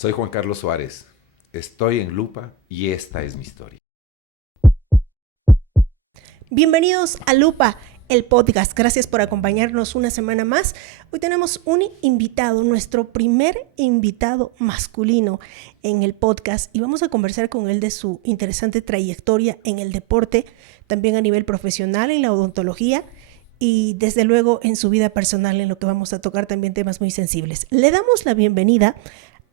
Soy Juan Carlos Suárez, estoy en Lupa y esta es mi historia. Bienvenidos a Lupa, el podcast. Gracias por acompañarnos una semana más. Hoy tenemos un invitado, nuestro primer invitado masculino en el podcast, y vamos a conversar con él de su interesante trayectoria en el deporte, también a nivel profesional en la odontología y desde luego en su vida personal, en lo que vamos a tocar también temas muy sensibles. Le damos la bienvenida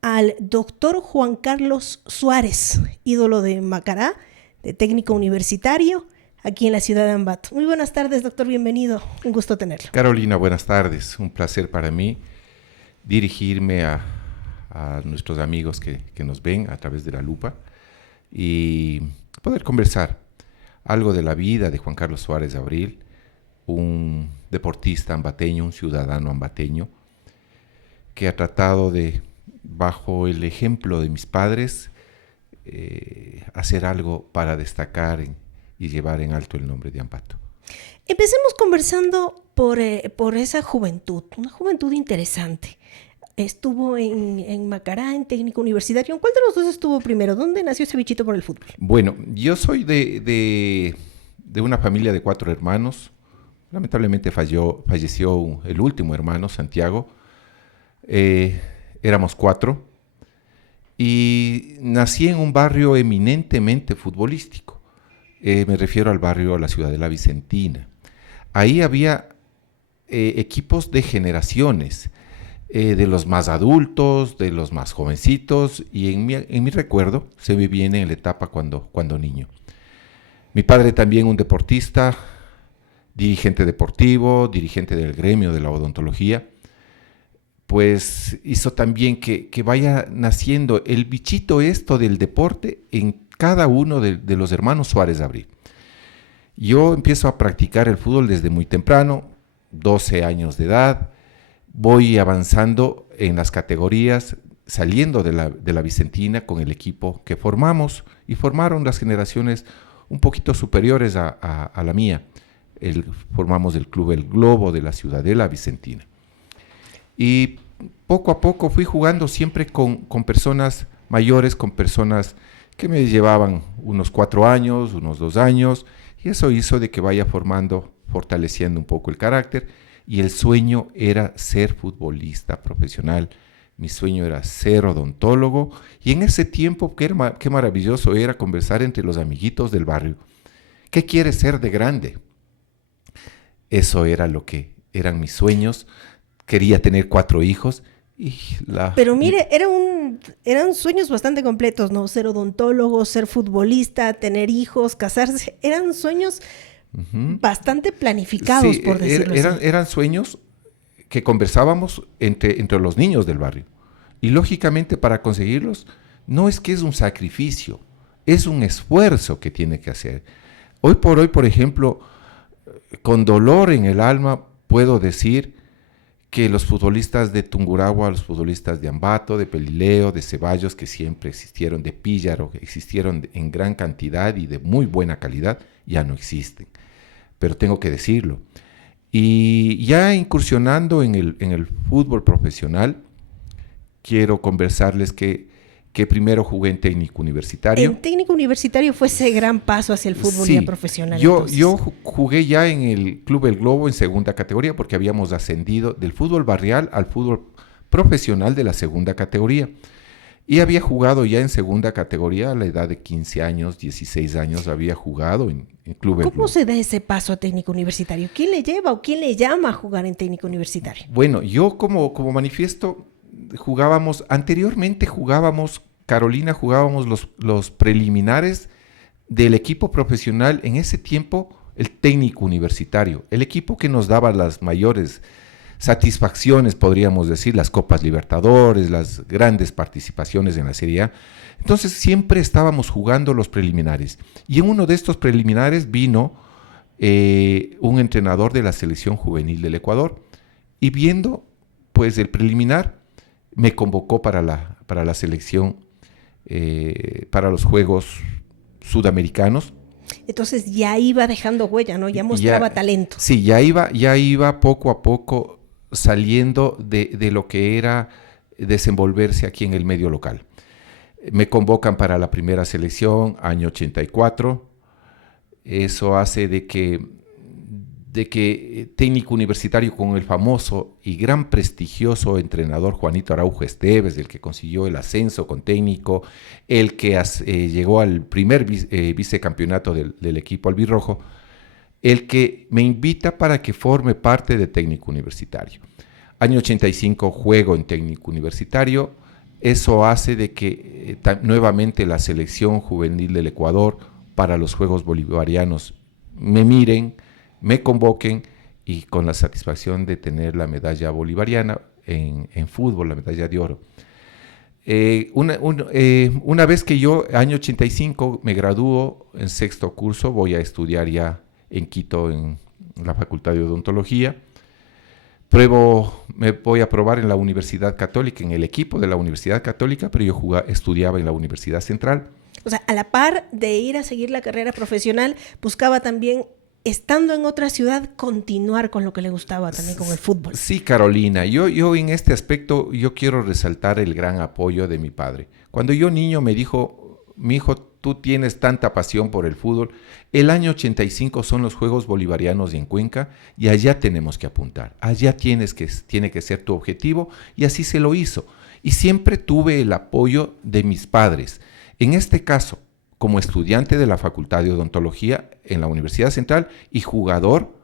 al doctor Juan Carlos Suárez, ídolo de Macará, de técnico universitario, aquí en la ciudad de Ambato. Muy buenas tardes, doctor, bienvenido, un gusto tenerlo. Carolina, buenas tardes, un placer para mí dirigirme a nuestros amigos que nos ven a través de la lupa y poder conversar algo de la vida de Juan Carlos Suárez Abril, un deportista ambateño, un ciudadano ambateño, que ha tratado de, bajo el ejemplo de mis padres, hacer algo para destacar y llevar en alto el nombre de Ambato. Empecemos conversando por esa juventud, una juventud interesante. Estuvo en Macará, en técnico universitario. ¿En cuál de los dos estuvo primero? ¿Dónde nació ese bichito por el fútbol? Bueno, yo soy de una familia de 4 hermanos. Lamentablemente falleció el último hermano, Santiago. Éramos 4. Y nací en un barrio eminentemente futbolístico. Me refiero al barrio, a la ciudad de la Vicentina. Ahí había equipos de generaciones, de los más adultos, de los más jovencitos, y en mi recuerdo se me viene en la etapa cuando niño. Mi padre también un deportista, dirigente deportivo, dirigente del gremio de la odontología, pues hizo también que vaya naciendo el bichito esto del deporte en cada uno de los hermanos Suárez Abril. Yo empiezo a practicar el fútbol desde muy temprano, 12 años de edad, voy avanzando en las categorías, saliendo de la Vicentina con el equipo que formamos, y formaron las generaciones un poquito superiores a la mía. Formamos el Club El Globo de la Ciudadela Vicentina. Y poco a poco fui jugando siempre con personas mayores, con personas que me llevaban unos 4 años, unos 2 años, y eso hizo de que vaya fortaleciendo un poco el carácter, y el sueño era ser futbolista profesional. Mi sueño era ser odontólogo, y en ese tiempo qué maravilloso era conversar entre los amiguitos del barrio. ¿Qué quieres ser de grande? Eso era lo que eran mis sueños. Quería tener 4 hijos. Pero mire, eran sueños bastante completos, ¿no? Ser odontólogo, ser futbolista, tener hijos, casarse. Eran sueños bastante planificados, sí, por decirlo así. Eran sueños que conversábamos entre los niños del barrio. Y lógicamente para conseguirlos, no es que es un sacrificio, es un esfuerzo que tiene que hacer. Hoy, por ejemplo, con dolor en el alma, puedo decir que los futbolistas de Tungurahua, los futbolistas de Ambato, de Pelileo, de Ceballos, que siempre existieron, de Píllaro, que existieron en gran cantidad y de muy buena calidad, ya no existen. Pero tengo que decirlo. Y ya incursionando en el fútbol profesional, quiero conversarles que primero jugué en técnico universitario. En técnico universitario fue ese gran paso hacia el fútbol sí, ya profesional. Yo jugué ya en el Club El Globo en segunda categoría, porque habíamos ascendido del fútbol barrial al fútbol profesional de la segunda categoría. Y había jugado ya en segunda categoría a la edad de 15 años, 16 años, había jugado en Club El Globo. ¿Cómo se da ese paso a técnico universitario? ¿Quién le lleva o quién le llama a jugar en técnico universitario? Bueno, yo como manifiesto, anteriormente jugábamos, Carolina, jugábamos los preliminares del equipo profesional, en ese tiempo el técnico universitario, el equipo que nos daba las mayores satisfacciones, podríamos decir, las Copas Libertadores, las grandes participaciones en la Serie A. Entonces siempre estábamos jugando los preliminares, y en uno de estos preliminares vino un entrenador de la selección juvenil del Ecuador, y viendo pues el preliminar me convocó para la selección, para los Juegos Sudamericanos. Entonces ya iba dejando huella, ¿no? Ya mostraba talento. Sí, ya iba poco a poco saliendo de lo que era desenvolverse aquí en el medio local. Me convocan para la primera selección, año 84. Eso hace de que técnico universitario con el famoso y gran prestigioso entrenador Juanito Araujo Esteves, el que consiguió el ascenso con técnico, el que llegó al primer vicecampeonato del equipo albirrojo, el que me invita para que forme parte de técnico universitario. Año 85 juego en técnico universitario. Eso hace de que nuevamente la selección juvenil del Ecuador para los Juegos Bolivarianos me miren, me convoquen, y con la satisfacción de tener la medalla bolivariana en fútbol, la medalla de oro. Una vez que yo, año 85, me gradúo en sexto curso, voy a estudiar ya en Quito en la Facultad de Odontología. Me voy a probar en la Universidad Católica, en el equipo de la Universidad Católica, pero yo estudiaba en la Universidad Central. O sea, a la par de ir a seguir la carrera profesional, buscaba también, estando en otra ciudad, continuar con lo que le gustaba también, con el fútbol. Sí, Carolina, yo en este aspecto, yo quiero resaltar el gran apoyo de mi padre. Cuando yo niño me dijo, mi hijo, tú tienes tanta pasión por el fútbol, el año 85 son los Juegos Bolivarianos en Cuenca y allá tenemos que apuntar, allá tiene que ser tu objetivo, y así se lo hizo. Y siempre tuve el apoyo de mis padres. En este caso, como estudiante de la Facultad de Odontología en la Universidad Central y jugador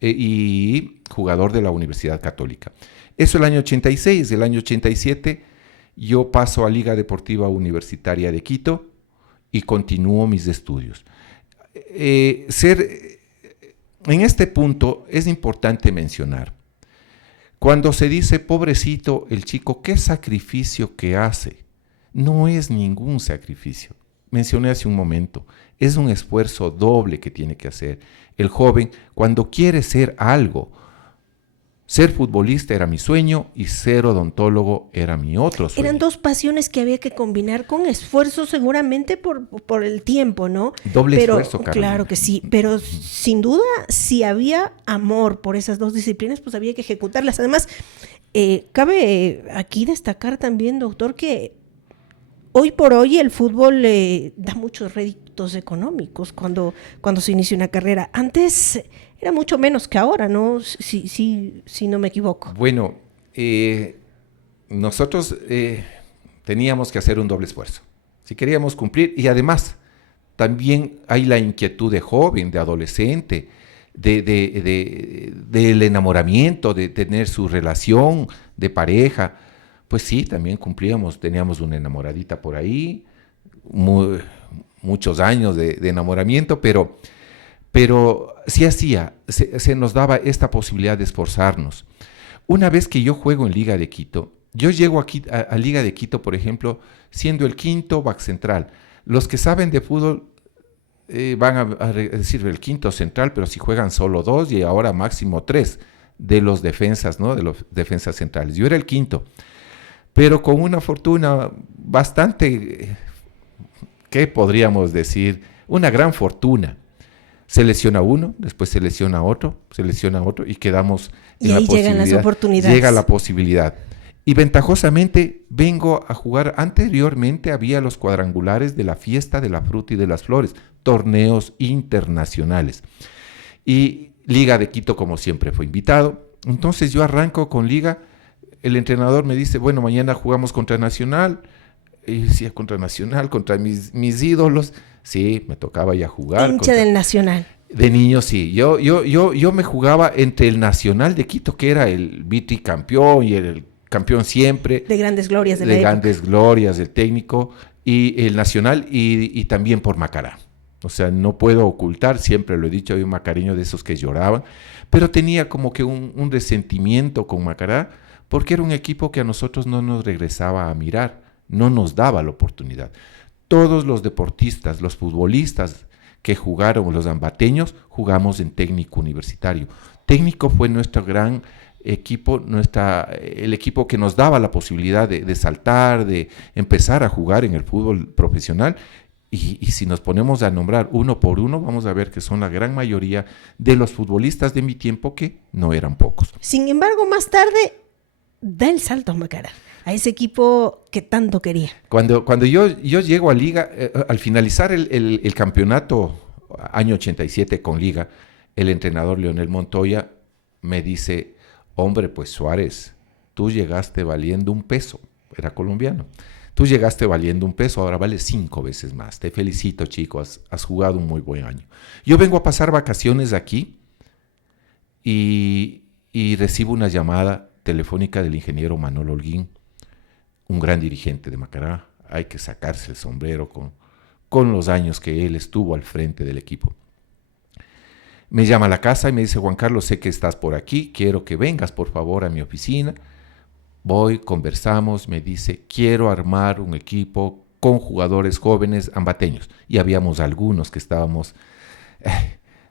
de la Universidad Católica. Eso el año 86. El año 87 yo paso a Liga Deportiva Universitaria de Quito y continúo mis estudios. En este punto es importante mencionar, cuando se dice pobrecito el chico, ¿qué sacrificio que hace? No es ningún sacrificio. Mencioné hace un momento, es un esfuerzo doble que tiene que hacer. El joven, cuando quiere ser algo, ser futbolista era mi sueño y ser odontólogo era mi otro sueño. Eran dos pasiones que había que combinar con esfuerzo, seguramente por el tiempo, ¿no? Doble esfuerzo, Carolina. Claro que sí, pero sin duda, si había amor por esas dos disciplinas, pues había que ejecutarlas. Además, cabe aquí destacar también, doctor, que hoy por hoy el fútbol da muchos réditos económicos cuando se inicia una carrera. Antes era mucho menos que ahora, ¿no? Si no me equivoco. Bueno, nosotros teníamos que hacer un doble esfuerzo. Si queríamos cumplir, y además también hay la inquietud de joven, de adolescente, del enamoramiento, de tener su relación de pareja. Pues sí, también cumplíamos, teníamos una enamoradita por ahí, muchos años de enamoramiento, pero sí se nos daba esta posibilidad de esforzarnos. Una vez que yo juego en Liga de Quito, yo llego aquí a Liga de Quito, por ejemplo, siendo el quinto back central. Los que saben de fútbol van a decir el quinto central, pero si juegan solo 2 y ahora máximo 3 de los defensas, ¿no? De los defensas centrales. Yo era el quinto, pero con una fortuna bastante, ¿qué podríamos decir? Una gran fortuna. Se lesiona uno, después se lesiona otro y quedamos en la posibilidad. Y ahí llegan las oportunidades. Llega la posibilidad. Y ventajosamente vengo a jugar. Anteriormente había los cuadrangulares de la Fiesta de la Fruta y de las Flores, torneos internacionales. Y Liga de Quito, como siempre, fue invitado. Entonces yo arranco con Liga. El entrenador me dice, bueno, mañana jugamos contra Nacional. Y decía, contra Nacional, contra mis ídolos. Sí, me tocaba ya jugar. Hincha del Nacional. De niño, sí. Yo me jugaba entre el Nacional de Quito, que era el vitricampeón y el campeón siempre. De grandes glorias de la época. Grandes glorias del técnico. Y el Nacional y también por Macará. O sea, no puedo ocultar, siempre lo he dicho, había un macareño de esos que lloraban. Pero tenía como que un resentimiento con Macará, porque era un equipo que a nosotros no nos regresaba a mirar, no nos daba la oportunidad. Todos los deportistas, los futbolistas que jugaron, los ambateños, jugamos en técnico universitario. Técnico fue nuestro gran equipo, el equipo que nos daba la posibilidad de saltar, de empezar a jugar en el fútbol profesional. Y si nos ponemos a nombrar uno por uno, vamos a ver que son la gran mayoría de los futbolistas de mi tiempo, que no eran pocos. Sin embargo, más tarde da el salto a Macará, a ese equipo que tanto quería? Cuando yo llego a Liga, al finalizar el campeonato año 87 con Liga, el entrenador Leonel Montoya me dice, hombre, pues Suárez, tú llegaste valiendo $1, era colombiano. Tú llegaste valiendo $1, ahora vale 5 veces más. Te felicito, chico, has jugado un muy buen año. Yo vengo a pasar vacaciones aquí y recibo una llamada telefónica del ingeniero Manolo Holguín, un gran dirigente de Macará. Hay que sacarse el sombrero con los años que él estuvo al frente del equipo. Me llama a la casa y me dice, Juan Carlos, sé que estás por aquí, quiero que vengas por favor a mi oficina. Voy, conversamos, me dice, quiero armar un equipo con jugadores jóvenes ambateños. Y habíamos algunos que estábamos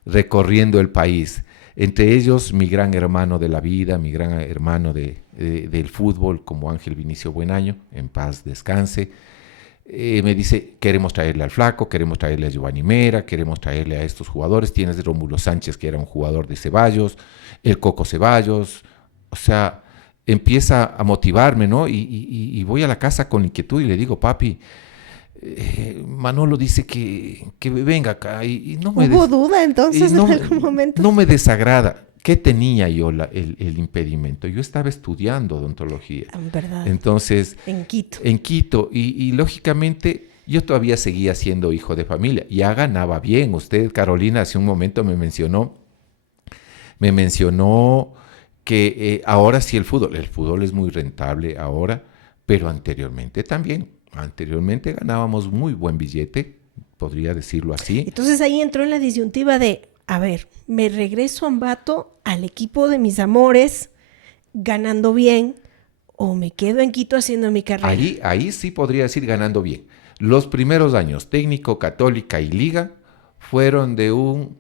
recorriendo el país. Entre ellos, mi gran hermano de la vida, mi gran hermano del fútbol, como Ángel Vinicio Buenaño, en paz descanse. Me dice, queremos traerle al Flaco, queremos traerle a Giovanni Mera, queremos traerle a estos jugadores. Tienes Rómulo Sánchez, que era un jugador de Ceballos, el Coco Ceballos. O sea, empieza a motivarme, ¿no? Y voy a la casa con inquietud y le digo, papi, Manolo dice que venga acá. Y no me ¿Hubo duda entonces en algún momento? No me desagrada. ¿Qué tenía yo el impedimento? Yo estaba estudiando odontología. ¿Verdad? Entonces, en Quito. En Quito. Y lógicamente yo todavía seguía siendo hijo de familia. Ya ganaba bien. Usted, Carolina, hace un momento me mencionó que ahora sí el fútbol es muy rentable ahora, pero anteriormente también. Anteriormente ganábamos muy buen billete, podría decirlo así. Entonces ahí entró en la disyuntiva de, a ver, me regreso a Ambato, al equipo de mis amores, ganando bien, o me quedo en Quito haciendo mi carrera. Ahí sí podría decir ganando bien. Los primeros años, Técnico, Católica y Liga, fueron de un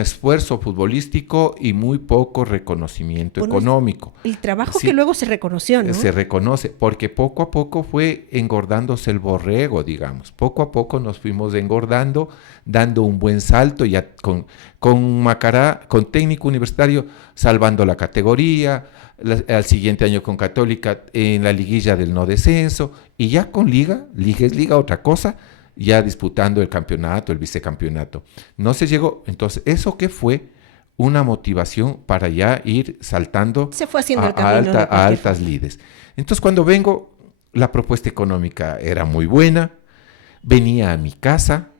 esfuerzo futbolístico y muy poco reconocimiento económico. El trabajo que luego se reconoció, ¿no? Se reconoce, porque poco a poco fue engordándose el borrego, digamos. Poco a poco nos fuimos engordando, dando un buen salto, ya con Macará, con Técnico Universitario, salvando la categoría, al siguiente año con Católica en la liguilla del no descenso, y ya con Liga es Liga otra cosa, ya disputando el campeonato, el vicecampeonato. No se llegó. Entonces, ¿eso qué fue? Una motivación para ya ir saltando se fue haciendo el camino a altas lides. Entonces, cuando vengo, la propuesta económica era muy buena. Venía a mi casa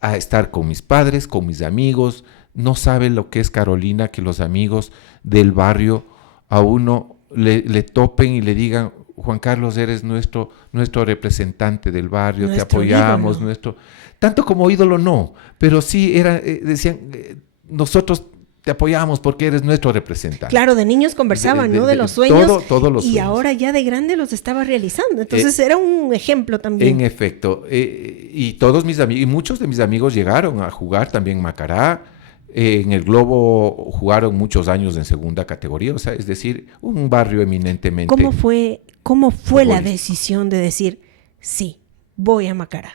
a estar con mis padres, con mis amigos. No sabe lo que es, Carolina, que los amigos del barrio a uno le topen y le digan, Juan Carlos, eres nuestro representante del barrio, te apoyamos, ídolo. Tanto como ídolo no, pero sí decían, nosotros te apoyamos porque eres nuestro representante. Claro, de niños conversaban, ¿no? De los sueños. Todos los y sueños. Ahora ya de grande los estaba realizando. Entonces era un ejemplo también. En efecto. Y todos mis amigos, y muchos de mis amigos llegaron a jugar también Macará. En el Globo jugaron muchos años en segunda categoría, o sea, es decir, un barrio eminentemente. ¿Cómo fue la decisión de decir, sí, voy a Macará?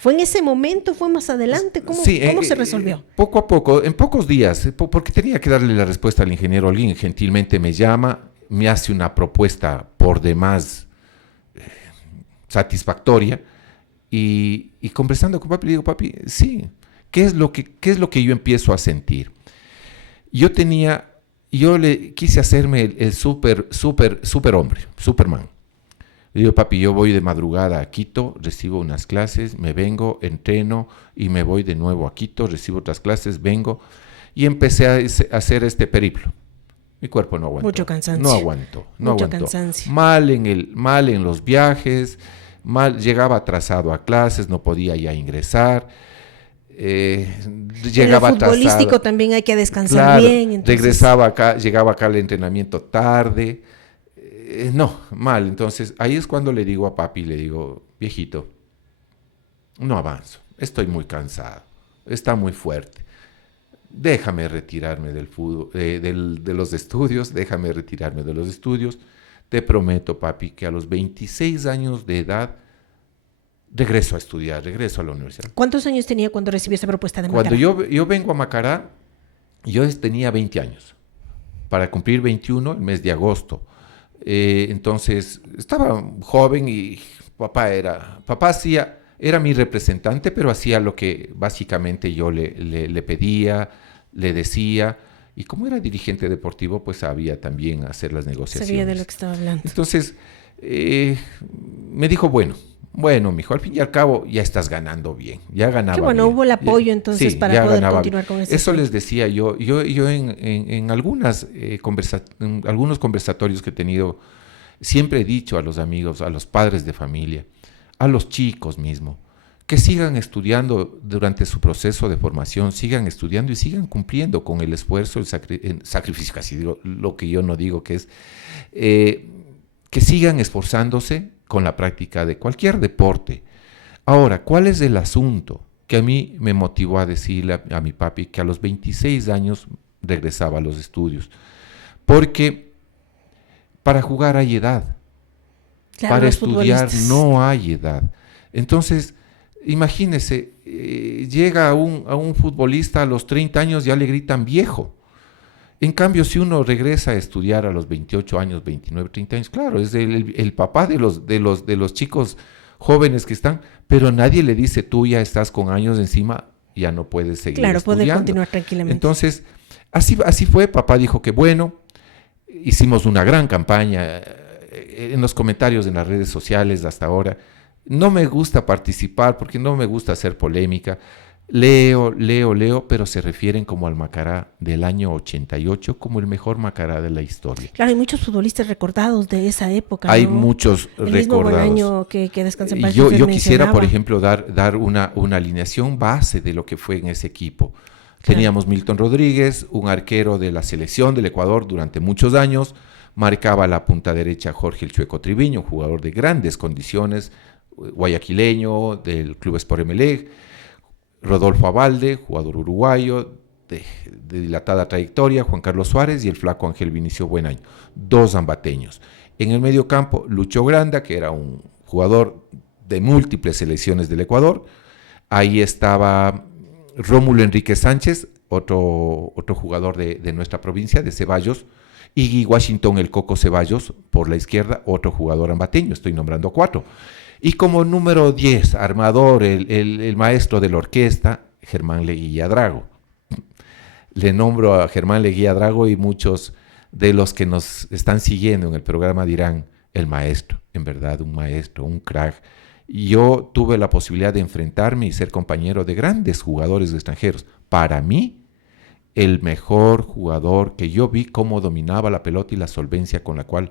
¿Fue en ese momento? ¿Fue más adelante? ¿Cómo se resolvió? Poco a poco, en pocos días, porque tenía que darle la respuesta al ingeniero Holguín. Gentilmente me llama, me hace una propuesta por demás satisfactoria, y conversando con papi, le digo, papi, sí. ¿Qué es lo que yo empiezo a sentir? Yo le quise hacerme el super hombre, Superman. Le digo, papi, yo voy de madrugada a Quito, recibo unas clases, me vengo, entreno y me voy de nuevo a Quito, recibo otras clases, vengo y empecé a hacer este periplo. Mi cuerpo no aguantó. Mucho cansancio. No aguantó. Cansancio. Mal en los viajes, llegaba atrasado a clases, no podía ya ingresar. Llegaba en el futbolístico atrasado. También hay que descansar bien. Entonces... llegaba acá al entrenamiento tarde. No, mal. Entonces ahí es cuando le digo a papi, le digo, viejito, no avanzo, estoy muy cansado, está muy fuerte. Déjame retirarme del fútbol, de los estudios, déjame retirarme de los estudios. Te prometo, papi, que a los 26 años de edad regreso a estudiar, regreso a la universidad. ¿Cuántos años tenía cuando recibió esa propuesta de Macará? Cuando yo vengo a Macará, yo tenía 20 años. Para cumplir 21, el mes de agosto. Entonces, estaba joven y papá era mi representante, pero hacía lo que básicamente yo le pedía, le decía, y como era dirigente deportivo, pues sabía también hacer las negociaciones. Sabía de lo que estaba hablando. Entonces, me dijo, bueno, mijo, al fin y al cabo ya estás ganando bien, ya ganaba Qué bueno, bien. hubo el apoyo entonces Sí, para poder continuar con ese Eso sueño. les decía yo en algunos conversatorios que he tenido, siempre he dicho a los amigos, a los padres de familia, a los chicos mismo, que sigan estudiando durante su proceso de formación, sigan estudiando y sigan cumpliendo con el esfuerzo, el sacrificio, casi digo, lo que yo no digo que es, que sigan esforzándose con la práctica de cualquier deporte. Ahora, ¿cuál es el asunto que a mí me motivó a decirle a mi papi que a los 26 años regresaba a los estudios? Porque para jugar hay edad, Claro, para los estudiar futbolistas. no hay edad. Entonces, imagínese, llega a un futbolista a los 30 años, ya le gritan viejo. En cambio, si uno regresa a estudiar a los 28 años, 29, 30 años, claro, es el papá de los chicos jóvenes que están, pero nadie le dice, tú ya estás con años encima, ya no puedes seguir Claro, estudiando. puede continuar tranquilamente. Entonces, así fue, papá dijo que bueno, hicimos una gran campaña, en los comentarios en las redes sociales hasta ahora. No me gusta participar porque no me gusta hacer polémica. Leo, pero se refieren como al Macará del año 88 como el mejor Macará de la historia. Claro, hay muchos futbolistas recordados de esa época, Hay ¿no? muchos el mismo recordados. Bolaño que descansa en paz. Yo usted quisiera, por mencionaba. ejemplo, dar una alineación base de lo que fue en ese equipo. Claro. Teníamos Milton Rodríguez, un arquero de la selección del Ecuador durante muchos años. Marcaba la punta derecha Jorge El Chueco Triviño, un jugador de grandes condiciones, guayaquileño, del Club Sport Emelec. Rodolfo Abalde, jugador uruguayo de dilatada trayectoria, Juan Carlos Suárez y el flaco Ángel Vinicio Buenaño, 2 ambateños. En el medio campo, Lucho Granda, que era un jugador de múltiples selecciones del Ecuador. Ahí estaba Rómulo Enrique Sánchez, otro jugador de nuestra provincia, de Ceballos, y Washington El Coco Ceballos, por la izquierda, otro jugador ambateño, estoy nombrando 4. Y como número 10, armador, el maestro de la orquesta, Germán Leguía Drago. Le nombro a Germán Leguía Drago y muchos de los que nos están siguiendo en el programa dirán, el maestro, en verdad, un maestro, un crack. Yo tuve la posibilidad de enfrentarme y ser compañero de grandes jugadores extranjeros. Para mí, el mejor jugador que yo vi cómo dominaba la pelota y la solvencia con la cual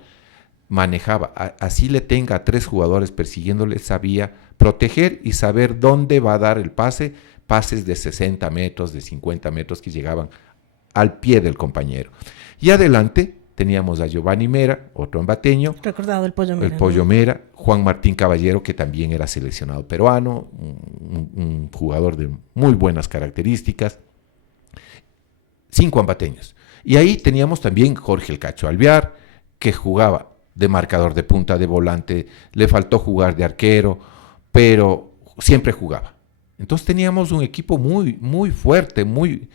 manejaba, así le tenga a 3 jugadores persiguiéndole, sabía proteger y saber dónde va a dar el pase, pases de 60 metros, de 50 metros que llegaban al pie del compañero. Y adelante teníamos a Giovanni Mera, otro ambateño, Recordado el Pollo Mera. el Pollo Mera, Juan Martín Caballero, que también era seleccionado peruano, un jugador de muy buenas características, 5 ambateños. Y ahí teníamos también Jorge El Cacho Alvear, que jugaba de marcador de punta, de volante, le faltó jugar de arquero, pero siempre jugaba. Entonces teníamos un equipo muy fuerte, muy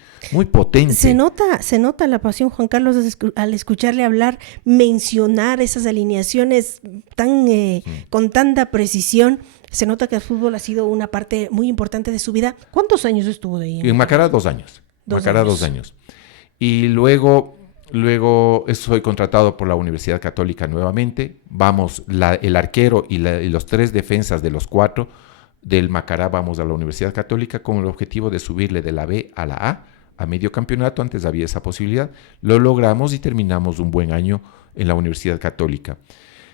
potente. Se nota la pasión, Juan Carlos, al escucharle hablar, mencionar esas alineaciones con tanta precisión. Se nota que el fútbol ha sido una parte muy importante de su vida. ¿Cuántos años estuvo de ahí? En Macará 2 años. Macará 2 años. Y luego soy contratado por la Universidad Católica nuevamente. Vamos, el arquero y los 3 defensas de los 4 del Macará vamos a la Universidad Católica con el objetivo de subirle de la B a la a medio campeonato. Antes había esa posibilidad. Lo logramos y terminamos un buen año en la Universidad Católica.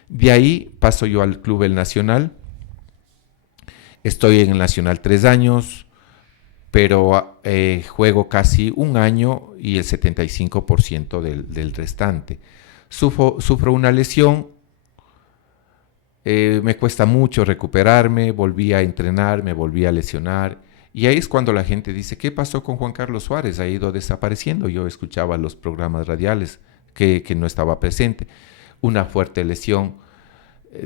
De ahí paso yo al Club El Nacional. Estoy en el Nacional 3 años, pero juego casi un año y el 75% del restante. Sufro una lesión, me cuesta mucho recuperarme, volví a entrenar, me volví a lesionar, y ahí es cuando la gente dice, ¿qué pasó con Juan Carlos Suárez? Ha ido desapareciendo. Yo escuchaba los programas radiales que no estaba presente. Una fuerte lesión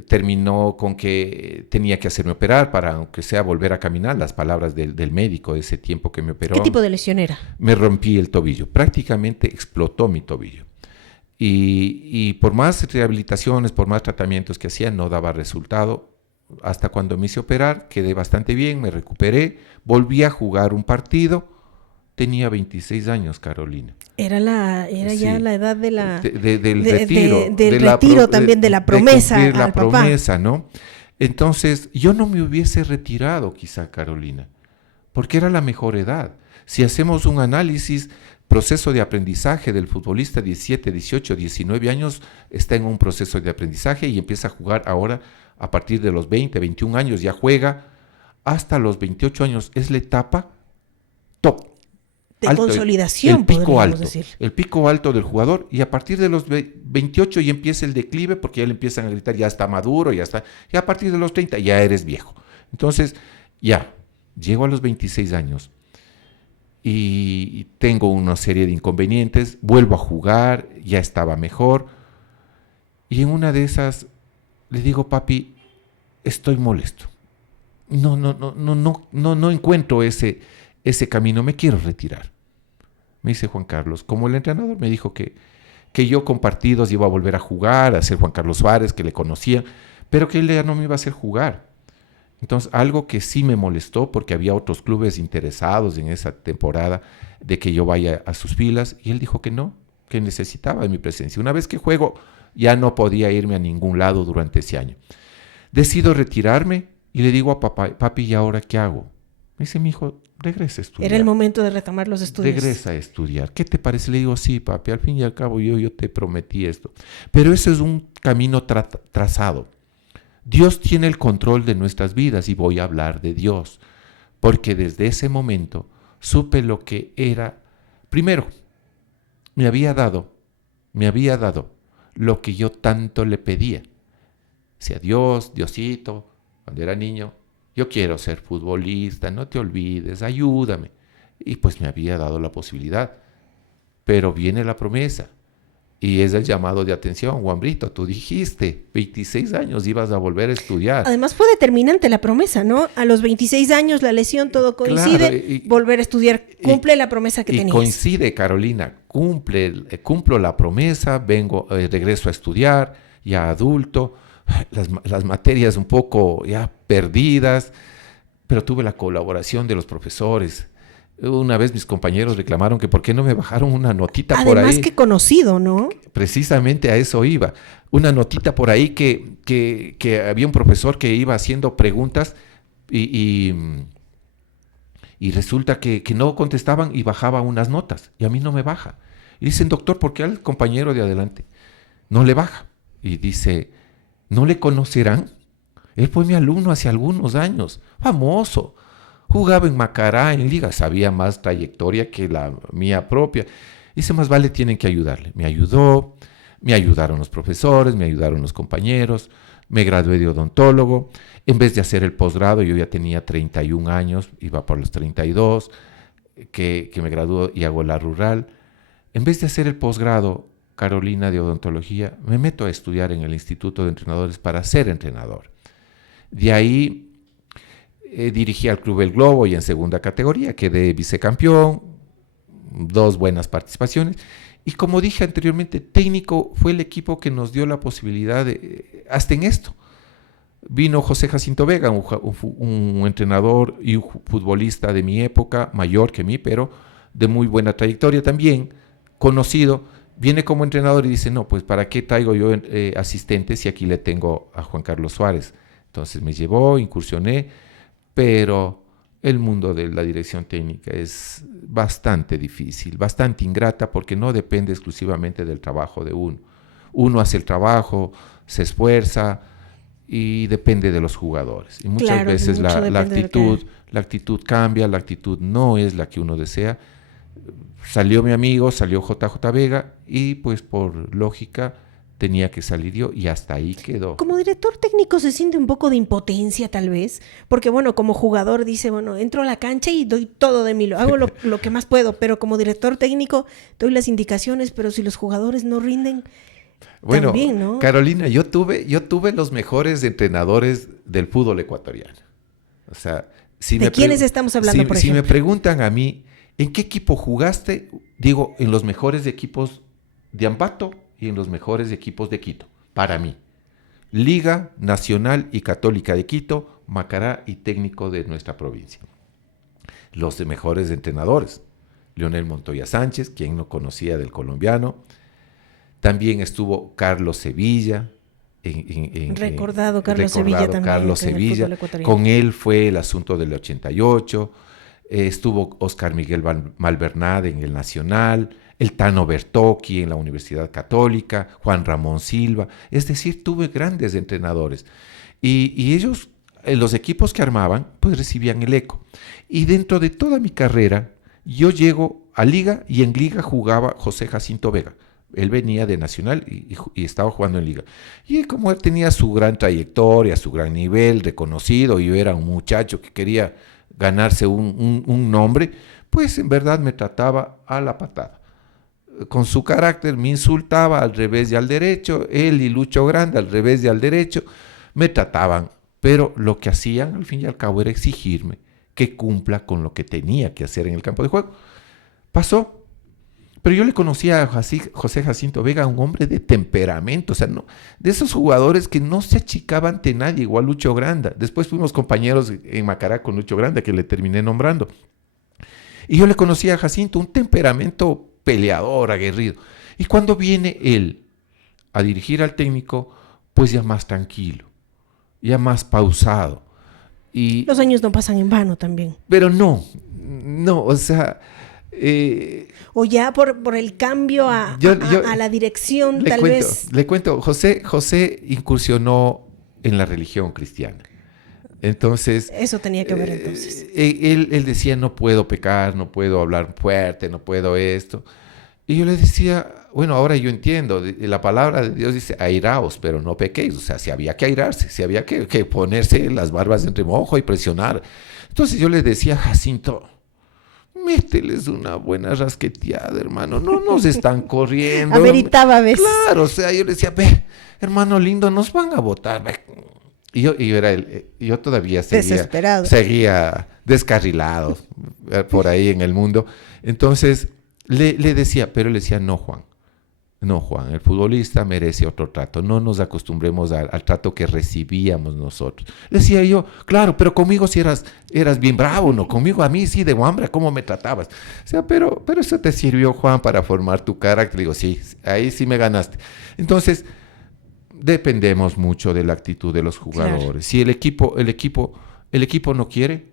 terminó con que tenía que hacerme operar para, aunque sea, volver a caminar, las palabras del médico de ese tiempo que me operó. ¿Qué tipo de lesión era? Me rompí el tobillo, prácticamente explotó mi tobillo. Y por más rehabilitaciones, por más tratamientos que hacía, no daba resultado. Hasta cuando me hice operar, quedé bastante bien, me recuperé, volví a jugar un partido. Tenía 26 años, Carolina. Era ya la edad de del retiro. Del retiro también, de la promesa de la al papá. promesa, ¿no? Entonces, yo no me hubiese retirado quizá, Carolina, porque era la mejor edad. Si hacemos un análisis, proceso de aprendizaje del futbolista 17, 18, 19 años, está en un proceso de aprendizaje y empieza a jugar ahora a partir de los 20, 21 años, ya juega hasta los 28 años. Es la etapa top. De alto, consolidación, el pico alto, decir. El pico alto del jugador, y a partir de los 28 ya empieza el declive, porque ya le empiezan a gritar, ya está maduro, ya está, y a partir de los 30 ya eres viejo. Entonces, ya, llego a los 26 años y tengo una serie de inconvenientes, vuelvo a jugar, ya estaba mejor, y en una de esas le digo, papi, estoy molesto. No encuentro ese camino, me quiero retirar. Me dice Juan Carlos, como el entrenador me dijo que yo con partidos iba a volver a jugar, a ser Juan Carlos Suárez, que le conocía, pero que él ya no me iba a hacer jugar. Entonces, algo que sí me molestó, porque había otros clubes interesados en esa temporada de que yo vaya a sus filas, y él dijo que no, que necesitaba de mi presencia. Una vez que juego, ya no podía irme a ningún lado durante ese año. Decido retirarme y le digo a papá, papi, ¿y ahora qué hago? Me dice, mi hijo, regresa a estudiar. Era el momento de retomar los estudios. Regresa a estudiar. ¿Qué te parece? Le digo, sí, papi, al fin y al cabo yo te prometí esto. Pero ese es un camino trazado. Dios tiene el control de nuestras vidas, y voy a hablar de Dios, porque desde ese momento supe lo que era. Primero, me había dado lo que yo tanto le pedía. Sea Dios, Diosito, cuando era niño, yo quiero ser futbolista, no te olvides, ayúdame. Y pues me había dado la posibilidad. Pero viene la promesa, y es el llamado de atención. Juan Brito, tú dijiste, 26 años ibas a volver a estudiar. Además fue determinante la promesa, ¿no? A los 26 años la lesión, todo coincide, claro, volver a estudiar, cumple la promesa que tenías. Coincide, Carolina, cumplo la promesa, regreso a estudiar, ya adulto, las materias un poco ya perdidas, pero tuve la colaboración de los profesores. Una vez mis compañeros reclamaron que por qué no me bajaron una notita por ahí. Además que conocido, ¿no? Precisamente a eso iba. Una notita por ahí que había un profesor que iba haciendo preguntas y resulta que no contestaban y bajaba unas notas, y a mí no me baja. Y dicen, doctor, ¿por qué al compañero de adelante no le baja? Y dice, ¿no le conocerán? Él fue mi alumno hace algunos años, famoso. Jugaba en Macará, en Liga, sabía más trayectoria que la mía propia. Dice, más vale, tienen que ayudarle. Me ayudaron los profesores, me ayudaron los compañeros, me gradué de odontólogo. En vez de hacer el posgrado, yo ya tenía 31 años, iba por los 32, que me graduó y hago la rural. En vez de hacer el posgrado, Carolina, de odontología, me meto a estudiar en el Instituto de Entrenadores para ser entrenador. De ahí dirigí al Club El Globo y en segunda categoría, quedé vicecampeón, 2 buenas participaciones. Y como dije anteriormente, técnico fue el equipo que nos dio la posibilidad de, hasta en esto. Vino José Jacinto Vega, un entrenador y un futbolista de mi época, mayor que mí, pero de muy buena trayectoria también, conocido. Viene como entrenador y dice, no, pues ¿para qué traigo yo asistentes si aquí le tengo a Juan Carlos Suárez? Entonces me llevó, incursioné, pero el mundo de la dirección técnica es bastante difícil, bastante ingrata, porque no depende exclusivamente del trabajo de uno. Uno hace el trabajo, se esfuerza y depende de los jugadores. Y muchas veces la actitud cambia, la actitud no es la que uno desea. Salió mi amigo, salió JJ Vega, y pues por lógica tenía que salir yo, y hasta ahí quedó. Como director técnico se siente un poco de impotencia tal vez, porque bueno, como jugador dice, bueno, entro a la cancha y doy todo de mí, hago lo que más puedo, pero como director técnico doy las indicaciones, pero si los jugadores no rinden, bueno, también, ¿no? Carolina, yo tuve los mejores entrenadores del fútbol ecuatoriano. O sea, ¿de quiénes estamos hablando, por ejemplo? Si me preguntan a mí, ¿en qué equipo jugaste? Digo, en los mejores equipos de Ambato y en los mejores equipos de Quito, para mí. Liga Nacional y Católica de Quito, Macará y técnico de nuestra provincia. Los de mejores entrenadores, Leonel Montoya Sánchez, quien no conocía del colombiano. También estuvo Carlos Sevilla. Recordado Carlos Sevilla también. Carlos Sevilla. Con él fue el asunto del 88. Estuvo Oscar Miguel Malvernade en el Nacional, el Tano Bertocchi en la Universidad Católica, Juan Ramón Silva. Es decir, tuve grandes entrenadores. Y ellos, los equipos que armaban, pues recibían el eco. Y dentro de toda mi carrera, yo llego a Liga y en Liga jugaba José Jacinto Vega. Él venía de Nacional y estaba jugando en Liga. Y como él tenía su gran trayectoria, su gran nivel reconocido, y yo era un muchacho que quería ganarse un nombre, pues en verdad me trataba a la patada. Con su carácter me insultaba al revés y al derecho, él y Lucho Grande al revés y al derecho, me trataban, pero lo que hacían al fin y al cabo era exigirme que cumpla con lo que tenía que hacer en el campo de juego. Pasó. Pero yo le conocía a José Jacinto Vega, un hombre de temperamento, o sea, no, de esos jugadores que no se achicaba ante nadie, igual Lucho Granda. Después fuimos compañeros en Macará con Lucho Granda, que le terminé nombrando. Y yo le conocía a Jacinto, un temperamento peleador, aguerrido. Y cuando viene él a dirigir al técnico, pues ya más tranquilo, ya más pausado. Y, los años no pasan en vano también. Pero no, o sea... o ya por el cambio a la dirección, tal vez. Le cuento, José incursionó en la religión cristiana. Entonces... Eso tenía que ver entonces. Él decía, no puedo pecar, no puedo hablar fuerte, no puedo esto. Y yo le decía, bueno, ahora yo entiendo, la palabra de Dios dice, airaos, pero no pequéis. O sea, si había que airarse, si había que ponerse las barbas en remojo y presionar. Entonces yo le decía, Jacinto, mételes una buena rasqueteada, hermano, no nos están corriendo. Ameritaba a veces. Claro, o sea, yo le decía, ve, hermano lindo, nos van a votar. Y yo todavía seguía descarrilado por ahí en el mundo. Entonces le decía, pero él decía, no, Juan, el futbolista merece otro trato, no nos acostumbremos al trato que recibíamos nosotros. Le decía yo, claro, pero conmigo sí eras bien bravo, ¿no? Conmigo a mí sí de hambre, ¿cómo me tratabas? O sea, pero eso te sirvió, Juan, para formar tu carácter. Le digo, sí, ahí sí me ganaste. Entonces, dependemos mucho de la actitud de los jugadores. Claro. Si el equipo no quiere,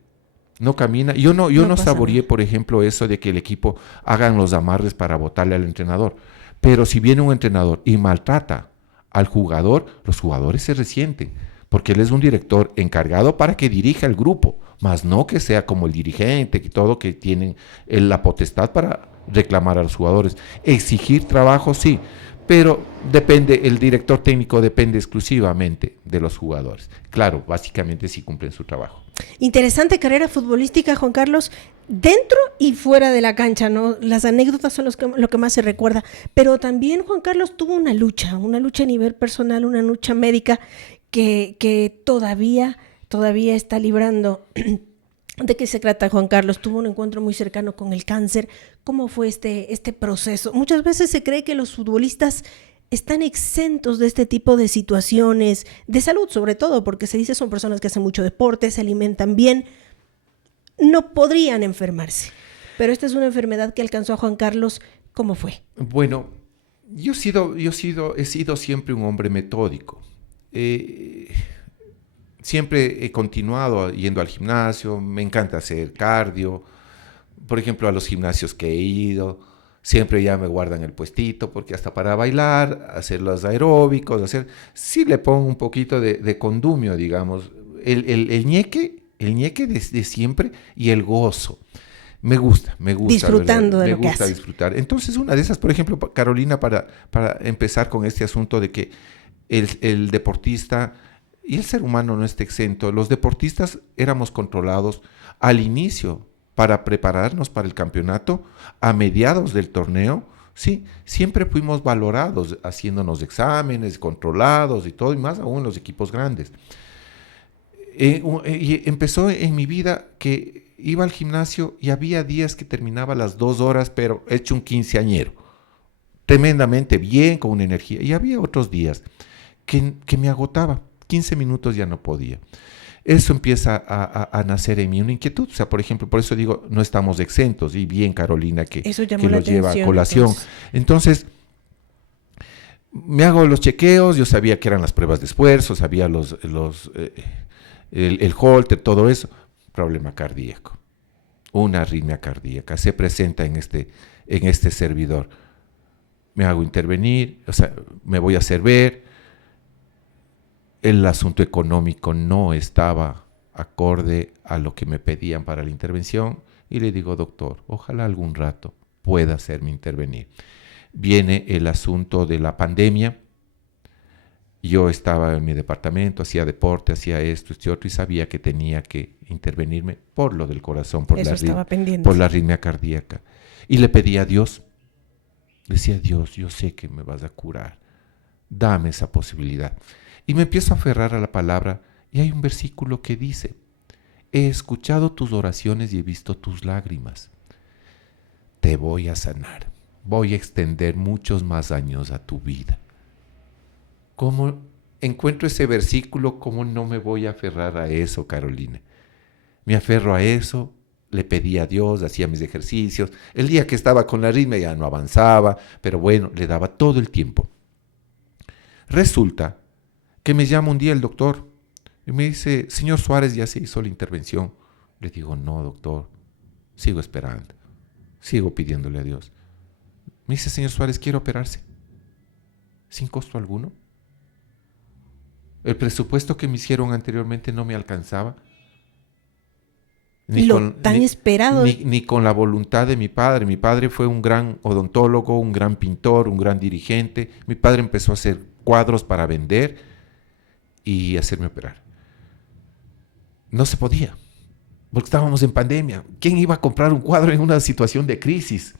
no camina. Yo no saboreé, por ejemplo, eso de que el equipo hagan los amarres para votarle al entrenador. Pero si viene un entrenador y maltrata al jugador, los jugadores se resienten, porque él es un director encargado para que dirija el grupo, más no que sea como el dirigente, que todo que tienen la potestad para reclamar a los jugadores. Exigir trabajo, sí, pero el director técnico depende exclusivamente de los jugadores. Claro, básicamente sí cumplen su trabajo. Interesante carrera futbolística, Juan Carlos, dentro y fuera de la cancha, ¿no? Las anécdotas son lo que más se recuerda, pero también Juan Carlos tuvo una lucha a nivel personal, una lucha médica que todavía está librando. ¿De qué se trata, Juan Carlos? Tuvo un encuentro muy cercano con el cáncer. ¿Cómo fue este proceso? Muchas veces se cree que los futbolistas están exentos de este tipo de situaciones, de salud sobre todo, porque se dice son personas que hacen mucho deporte, se alimentan bien, no podrían enfermarse. Pero esta es una enfermedad que alcanzó a Juan Carlos. ¿Cómo fue? Bueno, he sido siempre un hombre metódico. Siempre he continuado yendo al gimnasio, me encanta hacer cardio. Por ejemplo, a los gimnasios que he ido, siempre ya me guardan el puestito, porque hasta para bailar, hacer los aeróbicos, sí le pongo un poquito de condumio, digamos. El ñeque de siempre y el gozo. Me gusta. Disfrutando de lo que hace. Me gusta disfrutar. Entonces, una de esas, por ejemplo, Carolina, para empezar con este asunto de que el deportista y el ser humano no está exento. Los deportistas éramos controlados al inicio para prepararnos para el campeonato, a mediados del torneo, sí, siempre fuimos valorados, haciéndonos exámenes, controlados y todo, y más aún los equipos grandes. Y empezó en mi vida que iba al gimnasio y había días que terminaba a las 2 horas, pero hecho un quinceañero. tremendamente bien, con una energía. Y había otros días que me agotaba. 15 minutos ya no podía. Eso empieza a nacer en mí una inquietud. O sea, por ejemplo, por eso digo, no estamos exentos. Y bien, Carolina, que lo lleva a colación. Entonces, me hago los chequeos. Yo sabía que eran las pruebas de esfuerzo, sabía el Holter, todo eso. Problema cardíaco. Una arritmia cardíaca. Se presenta en este servidor. Me hago intervenir, o sea, me voy a hacer ver. El asunto económico no estaba acorde a lo que me pedían para la intervención y le digo, doctor, ojalá algún rato pueda hacerme intervenir. Viene el asunto de la pandemia. Yo estaba en mi departamento, hacía deporte, hacía esto, este otro, y sabía que tenía que intervenirme por lo del corazón, por la arritmia cardíaca. Y le pedí a Dios, decía, Dios, yo sé que me vas a curar, dame esa posibilidad. Y me empiezo a aferrar a la palabra, y hay un versículo que dice, he escuchado tus oraciones y he visto tus lágrimas. Te voy a sanar, voy a extender muchos más años a tu vida. ¿Cómo encuentro ese versículo? ¿Cómo no me voy a aferrar a eso, Carolina? Me aferro a eso, le pedí a Dios, hacía mis ejercicios. El día que estaba con la arritmia ya no avanzaba, pero bueno, le daba todo el tiempo. Resulta que me llama un día el doctor y me dice, señor Suárez, ya se hizo la intervención. Le digo, no, doctor, sigo esperando, sigo pidiéndole a Dios. Me dice, señor Suárez, ¿quiere operarse? Sin costo alguno. El presupuesto que me hicieron anteriormente no me alcanzaba. Ni con la voluntad de mi padre. Mi padre fue un gran odontólogo, un gran pintor, un gran dirigente. Mi padre empezó a hacer cuadros para vender y hacerme operar. No se podía, porque estábamos en pandemia. ¿Quién iba a comprar un cuadro en una situación de crisis?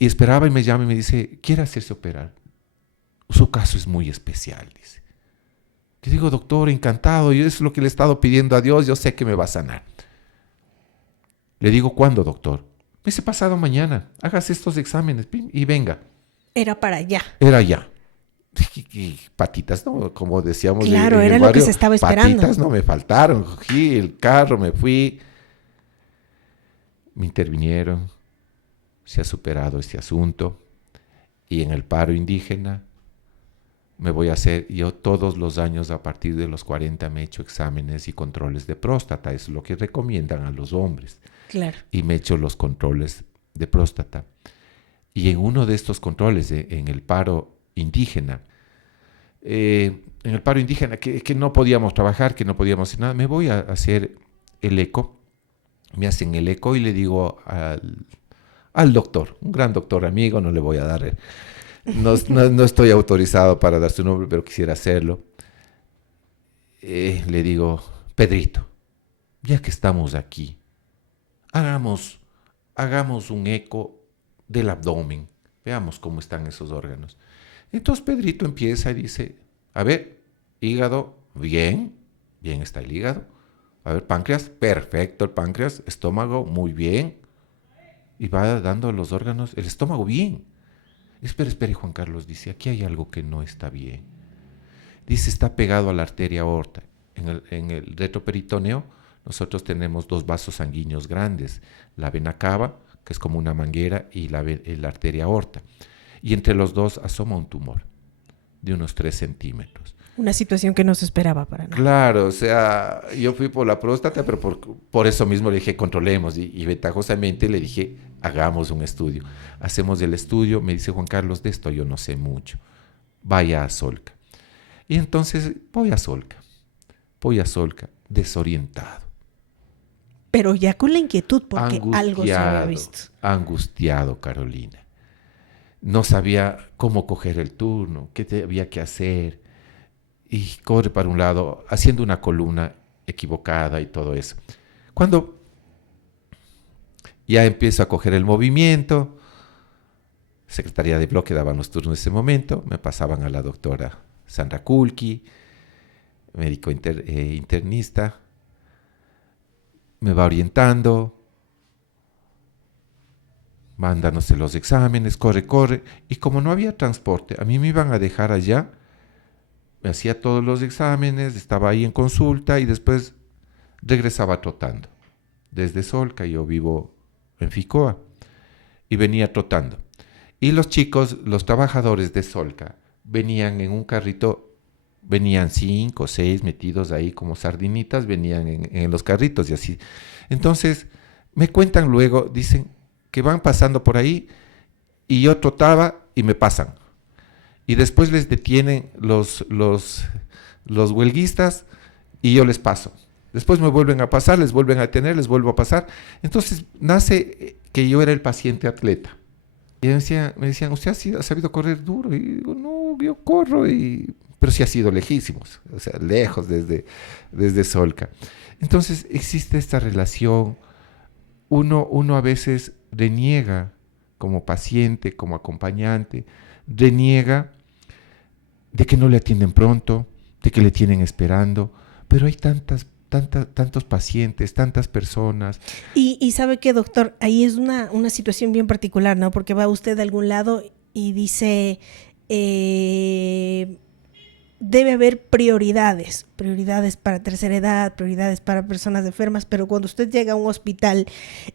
Y esperaba y me llama y me dice, ¿quiere hacerse operar? Su caso es muy especial, dice. Le digo, doctor, encantado, yo es lo que le he estado pidiendo a Dios, yo sé que me va a sanar. Le digo, ¿cuándo, doctor? Me dice, pasado mañana, hágase estos exámenes y venga. Era para allá. Era ya. Y patitas, ¿no? Como decíamos claro, en era el lo barrio, que se estaba esperando. Patitas no me faltaron. Cogí el carro, me fui. Me intervinieron. Se ha superado este asunto. Y en el paro indígena me voy a hacer, yo todos los años a partir de los 40 me he hecho exámenes y controles de próstata, es lo que recomiendan a los hombres. Claro. Y me he hecho los controles de próstata. Y en uno de estos controles, en el paro indígena, que no podíamos trabajar, que no podíamos hacer nada, me voy a hacer el eco, me hacen el eco y le digo al doctor, un gran doctor amigo, no le voy a dar... No estoy autorizado para dar su nombre, pero quisiera hacerlo. Le digo, Pedrito, ya que estamos aquí, hagamos un eco del abdomen, veamos cómo están esos órganos. Entonces Pedrito empieza y dice, a ver, hígado, bien está el hígado. A ver, páncreas, perfecto el páncreas. Estómago, muy bien. Y va dando los órganos, el estómago, bien. Espere, Juan Carlos, dice, aquí hay algo que no está bien. Dice, está pegado a la arteria aorta. En el retroperitoneo, nosotros tenemos dos vasos sanguíneos grandes, la vena cava, que es como una manguera, y la arteria aorta. Y entre los dos asoma un tumor de unos 3 centímetros. Una situación que no se esperaba para nada. Claro, o sea, yo fui por la próstata, pero por eso mismo le dije, controlemos. Y ventajosamente le dije, hagamos un estudio. Hacemos el estudio, me dice Juan Carlos, de esto yo no sé mucho. Vaya a Solca. Y entonces voy a Solca, desorientado. Pero ya con la inquietud, porque algo se había visto. Angustiado, Carolina. No sabía cómo coger el turno, qué había que hacer. Y corre para un lado, haciendo una columna equivocada y todo eso. Cuando ya empiezo a coger el movimiento, Secretaría de Bloque daban los turnos en ese momento, me pasaban a la doctora Sandra Kulki, médico internista, me va orientando, mándanos los exámenes, corre, corre. Y como no había transporte, a mí me iban a dejar allá, me hacía todos los exámenes, estaba ahí en consulta y después regresaba trotando. Desde Solca, yo vivo en Ficoa, y venía trotando. Y los chicos, los trabajadores de Solca, venían en un carrito, venían 5 o 6 metidos ahí como sardinitas, venían en los carritos y así. Entonces, me cuentan luego, dicen que van pasando por ahí y yo trotaba y me pasan. Y después les detienen los huelguistas y yo les paso. Después me vuelven a pasar, les vuelven a detener, les vuelvo a pasar. Entonces nace que yo era el paciente atleta. Y me decían, ¿usted ha sabido correr duro? Y digo, no, yo corro, pero sí ha sido lejísimos, o sea, lejos desde Solca. Entonces existe esta relación. Uno a veces reniega como paciente, como acompañante, reniega de que no le atienden pronto, de que le tienen esperando, pero hay tantos pacientes, tantas personas. Y sabe qué, doctor, ahí es una situación bien particular, ¿no? Porque va usted de algún lado y dice, debe haber prioridades para tercera edad, prioridades para personas enfermas, pero cuando usted llega a un hospital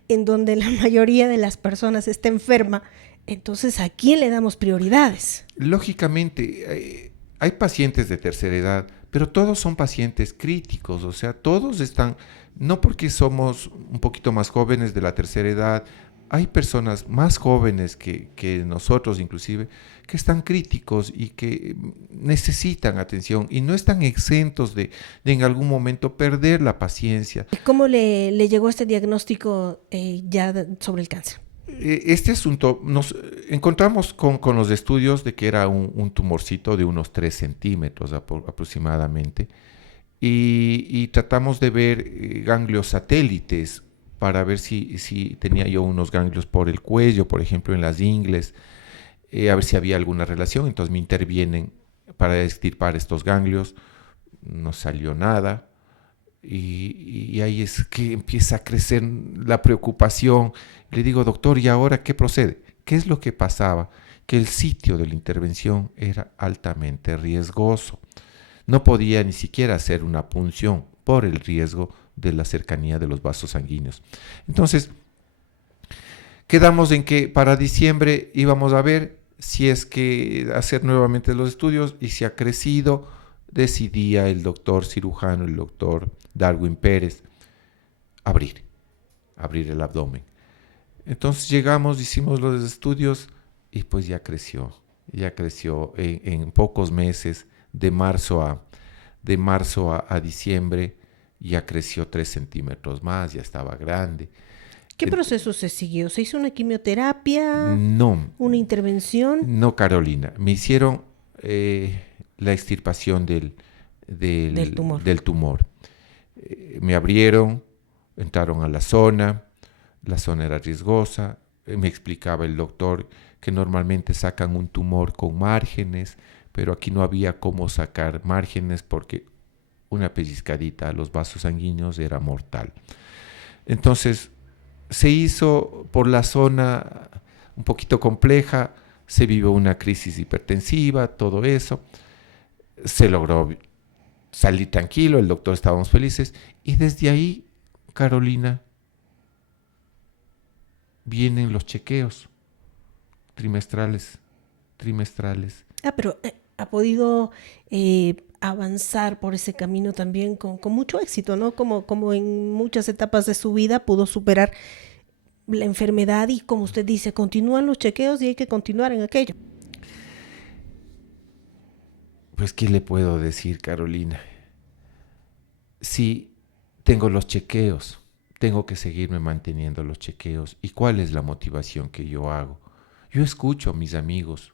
en donde la mayoría de las personas está enferma, entonces ¿a quién le damos prioridades? Lógicamente, hay pacientes de tercera edad, pero todos son pacientes críticos, o sea, todos están, no porque somos un poquito más jóvenes de la tercera edad, hay personas más jóvenes que nosotros inclusive, que están críticos y que necesitan atención y no están exentos de en algún momento perder la paciencia. ¿Cómo le llegó este diagnóstico sobre el cáncer? Este asunto nos encontramos con los estudios de que era un tumorcito de unos 3 centímetros aproximadamente y tratamos de ver ganglios satélites para ver si tenía yo unos ganglios por el cuello, por ejemplo en las ingles, a ver si había alguna relación. Entonces me intervienen para extirpar estos ganglios, no salió nada. Y ahí es que empieza a crecer la preocupación. Le digo, doctor, ¿y ahora qué procede? ¿Qué es lo que pasaba? Que el sitio de la intervención era altamente riesgoso. No podía ni siquiera hacer una punción por el riesgo de la cercanía de los vasos sanguíneos. Entonces, quedamos en que para diciembre íbamos a ver si es que hacer nuevamente los estudios y si ha crecido. Decidía el doctor cirujano, el doctor Darwin Pérez, abrir el abdomen. Entonces llegamos, hicimos los estudios y pues ya creció en pocos meses, de marzo a diciembre, ya creció 3 centímetros más, ya estaba grande. ¿Qué proceso se siguió? ¿Se hizo una quimioterapia? No. ¿Una intervención? No, Carolina. Me hicieron la extirpación del tumor. Me abrieron, entraron a la zona era riesgosa. Me explicaba el doctor que normalmente sacan un tumor con márgenes, pero aquí no había cómo sacar márgenes porque una pellizcadita a los vasos sanguíneos era mortal. Entonces se hizo por la zona un poquito compleja, se vivió una crisis hipertensiva, todo eso. Se logró salir tranquilo, el doctor estábamos felices y desde ahí, Carolina, vienen los chequeos trimestrales. Pero ha podido avanzar por ese camino también con mucho éxito, ¿no? Como en muchas etapas de su vida pudo superar la enfermedad y, como usted dice, continúan los chequeos y hay que continuar en aquello. Pues, ¿qué le puedo decir, Carolina? Si tengo los chequeos, tengo que seguirme manteniendo los chequeos. ¿Y cuál es la motivación que yo hago? Yo escucho a mis amigos,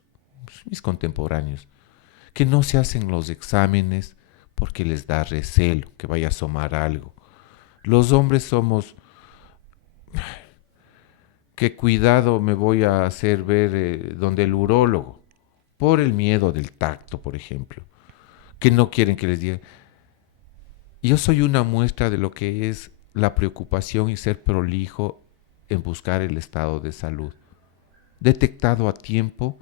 mis contemporáneos, que no se hacen los exámenes porque les da recelo que vaya a asomar algo. Los hombres somos... ¿Qué cuidado me voy a hacer ver donde el urólogo? Por el miedo del tacto, por ejemplo, que no quieren que les diga. Yo soy una muestra de lo que es la preocupación y ser prolijo en buscar el estado de salud. detectado a tiempo,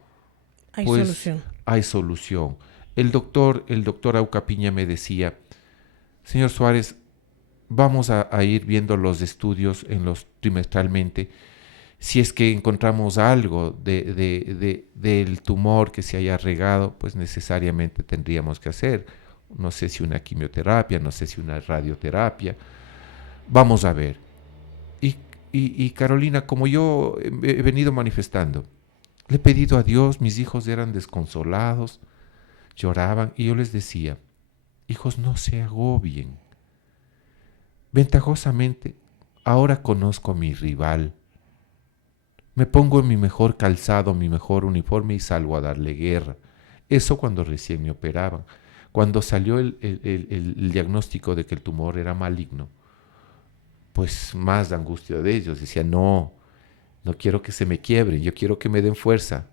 Hay pues solución. hay solución. El doctor Aucapiña me decía, señor Suárez, vamos a ir viendo los estudios trimestralmente. Si es que encontramos algo del tumor que se haya regado, pues necesariamente tendríamos que hacer, no sé si una quimioterapia, no sé si una radioterapia. Vamos a ver. Y Carolina, como yo he venido manifestando, le he pedido a Dios, mis hijos eran desconsolados, lloraban, y yo les decía, hijos, no se agobien. Ventajosamente, ahora conozco a mi rival. Me pongo en mi mejor calzado, mi mejor uniforme y salgo a darle guerra. Eso cuando recién me operaban. Cuando salió el diagnóstico de que el tumor era maligno, pues más angustia de ellos. Decían, no quiero que se me quiebren, yo quiero que me den fuerza.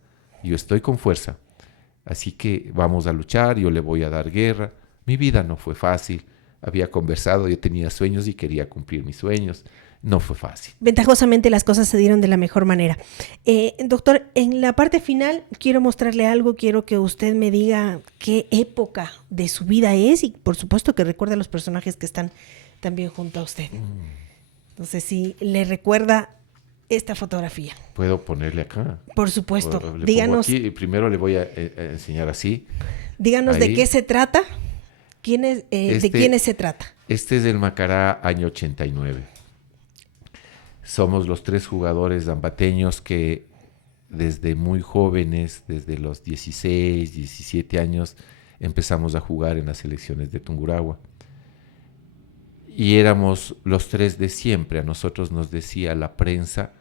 Yo estoy con fuerza. Así que vamos a luchar, yo le voy a dar guerra. Mi vida no fue fácil. Había conversado, yo tenía sueños y quería cumplir mis sueños. No fue fácil. Ventajosamente las cosas se dieron de la mejor manera. Doctor, en la parte final quiero mostrarle algo, quiero que usted me diga qué época de su vida es y por supuesto que recuerde a los personajes que están también junto a usted. No sé si le recuerda esta fotografía. ¿Puedo ponerle acá? Por supuesto. Díganos. Aquí, y primero le voy a enseñar así. Díganos ahí. ¿De qué se trata? ¿De quiénes se trata? Este es el Macará año 89. Somos los 3 jugadores ambateños que desde muy jóvenes, desde los 16, 17 años, empezamos a jugar en las selecciones de Tungurahua. Y éramos los 3 de siempre. A nosotros nos decía la prensa,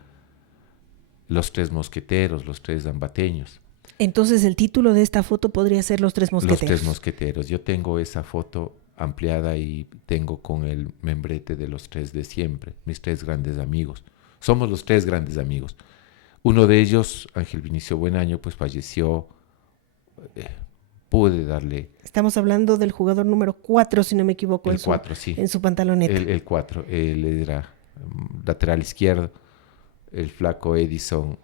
los 3 mosqueteros, los 3 ambateños. Entonces el título de esta foto podría ser Los 3 mosqueteros. Los 3 mosqueteros. Yo tengo esa foto ampliada y tengo con el membrete de los 3 de siempre, mis 3 grandes amigos. Somos los 3 grandes amigos. Uno de ellos, Ángel Vinicio Buenaño, pues falleció. Pude darle... Estamos hablando del jugador número 4, si no me equivoco, el 4, sí. En su pantaloneta. El 4, él era lateral izquierdo, el flaco Edison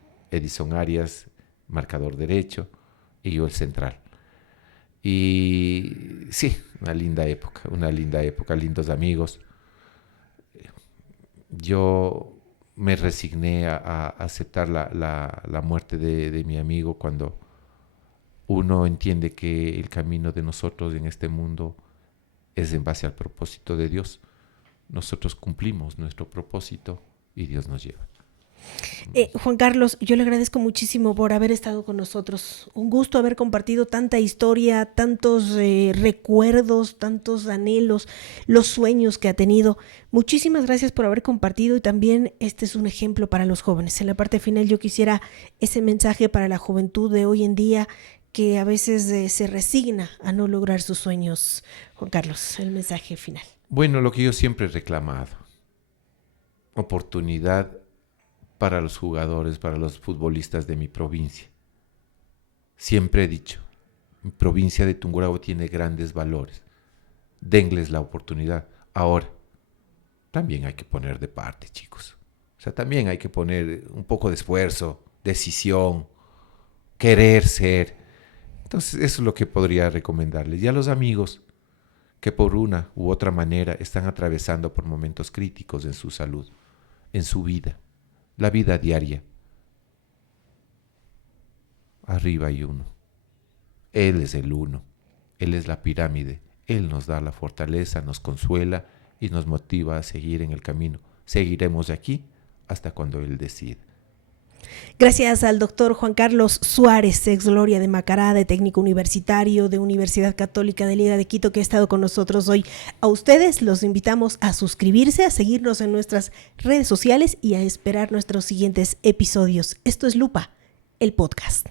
Arias, marcador derecho, y yo el central. Y sí, una linda época, lindos amigos. Yo me resigné a aceptar la muerte de mi amigo cuando uno entiende que el camino de nosotros en este mundo es en base al propósito de Dios. Nosotros cumplimos nuestro propósito y Dios nos lleva. Juan Carlos, yo le agradezco muchísimo por haber estado con nosotros. Un gusto haber compartido tanta historia, tantos recuerdos, tantos anhelos, los sueños que ha tenido. Muchísimas gracias por haber compartido y también este es un ejemplo para los jóvenes. En la parte final yo quisiera ese mensaje para la juventud de hoy en día que a veces se resigna a no lograr sus sueños. Juan Carlos, el mensaje final. Bueno, lo que yo siempre he reclamado, oportunidad para los jugadores, para los futbolistas de mi provincia. Siempre he dicho, mi provincia de Tungurahua tiene grandes valores. Denles la oportunidad. Ahora, también hay que poner de parte, chicos. O sea, también hay que poner un poco de esfuerzo, decisión, querer ser. Entonces, eso es lo que podría recomendarles. Y a los amigos que por una u otra manera están atravesando por momentos críticos en su salud, en su vida. La vida diaria. Arriba hay uno. Él es el uno. Él es la pirámide. Él nos da la fortaleza, nos consuela y nos motiva a seguir en el camino. Seguiremos aquí hasta cuando Él decida. Gracias al doctor Juan Carlos Suárez, ex Gloria de Macará, de técnico universitario de Universidad Católica de Liga de Quito, que ha estado con nosotros hoy. A ustedes los invitamos a suscribirse, a seguirnos en nuestras redes sociales y a esperar nuestros siguientes episodios. Esto es Lupa, el podcast.